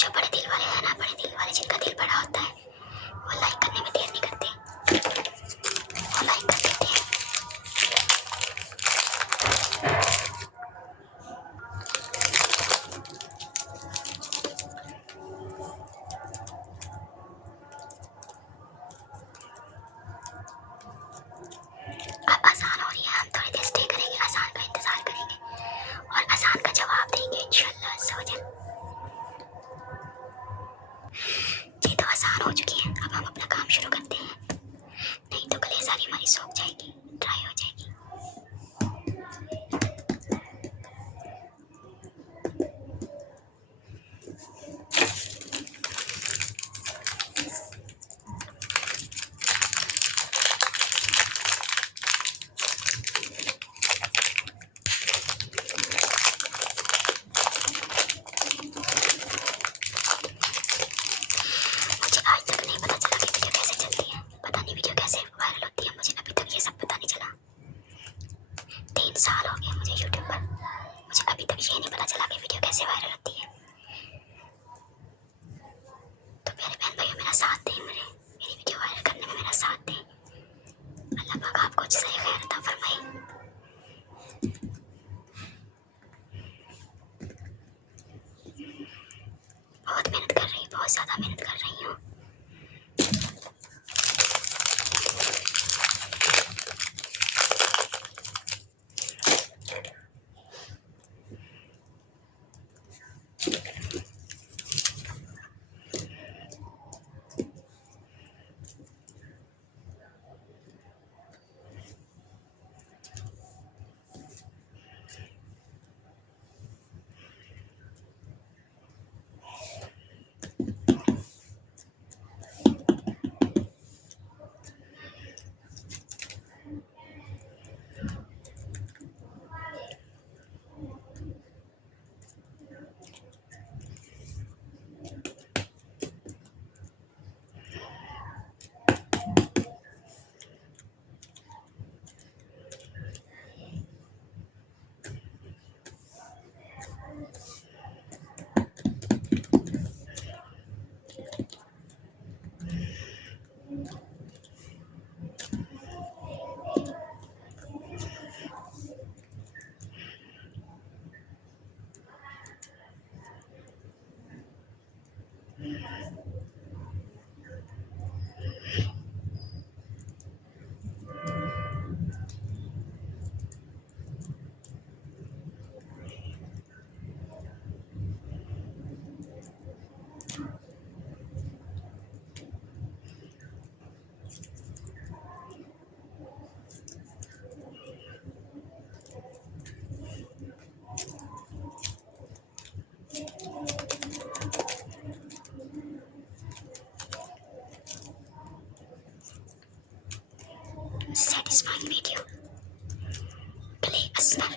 जो बड़े दिल वाले हैं ना, बड़े दिल वाले जिनका दिल बड़ा होता है, वो लाइक करने में देर नहीं करते, वो लाइक कर देते हैं। अब आसान हो रही है, हम थोड़ी देर स्टे करेंगे, आसान का इंतजार करेंगे और आसान का जवाब देंगे इंशाल्लाह सवजन। ये तो आसान हो चुकी है, अब हम अपना काम शुरू करते हैं, नहीं तो गले सारी हमारी सूख जाएगी, ड्राई हो जाएगी। मुझे आज तक नहीं पता चला कि वीडियो कैसे चलती है, पता नहीं वीडियो कैसे वायरल होती है, मुझे अभी तक ये सब पता नहीं चला। 3 साल हो गए मुझे यूट्यूब पर, मुझे अभी तक ये नहीं पता चला कि वीडियो कैसे वायरल होती है। तो प्यारे बहन भाइयों, मेरा साथ दें, मेरी वीडियो वायरल करने में मेरा साथ दें। अल्लाह पाक आपको सही खैर अता फरमाए। बहुत मेहनत कर रही हूँ, बहुत ज़्यादा मेहनत कर रही हूँ। Satisfying video. Play asmar.